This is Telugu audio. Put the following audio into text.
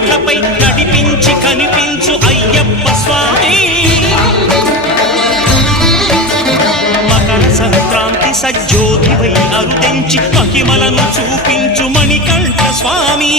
మెట్లపై నడిపించి కనిపించు అయ్యప్ప స్వామి మకర సంక్రాంతి సజ్జోతివై అరుదెంచి మహిమలను చూపించు మణికంఠ స్వామి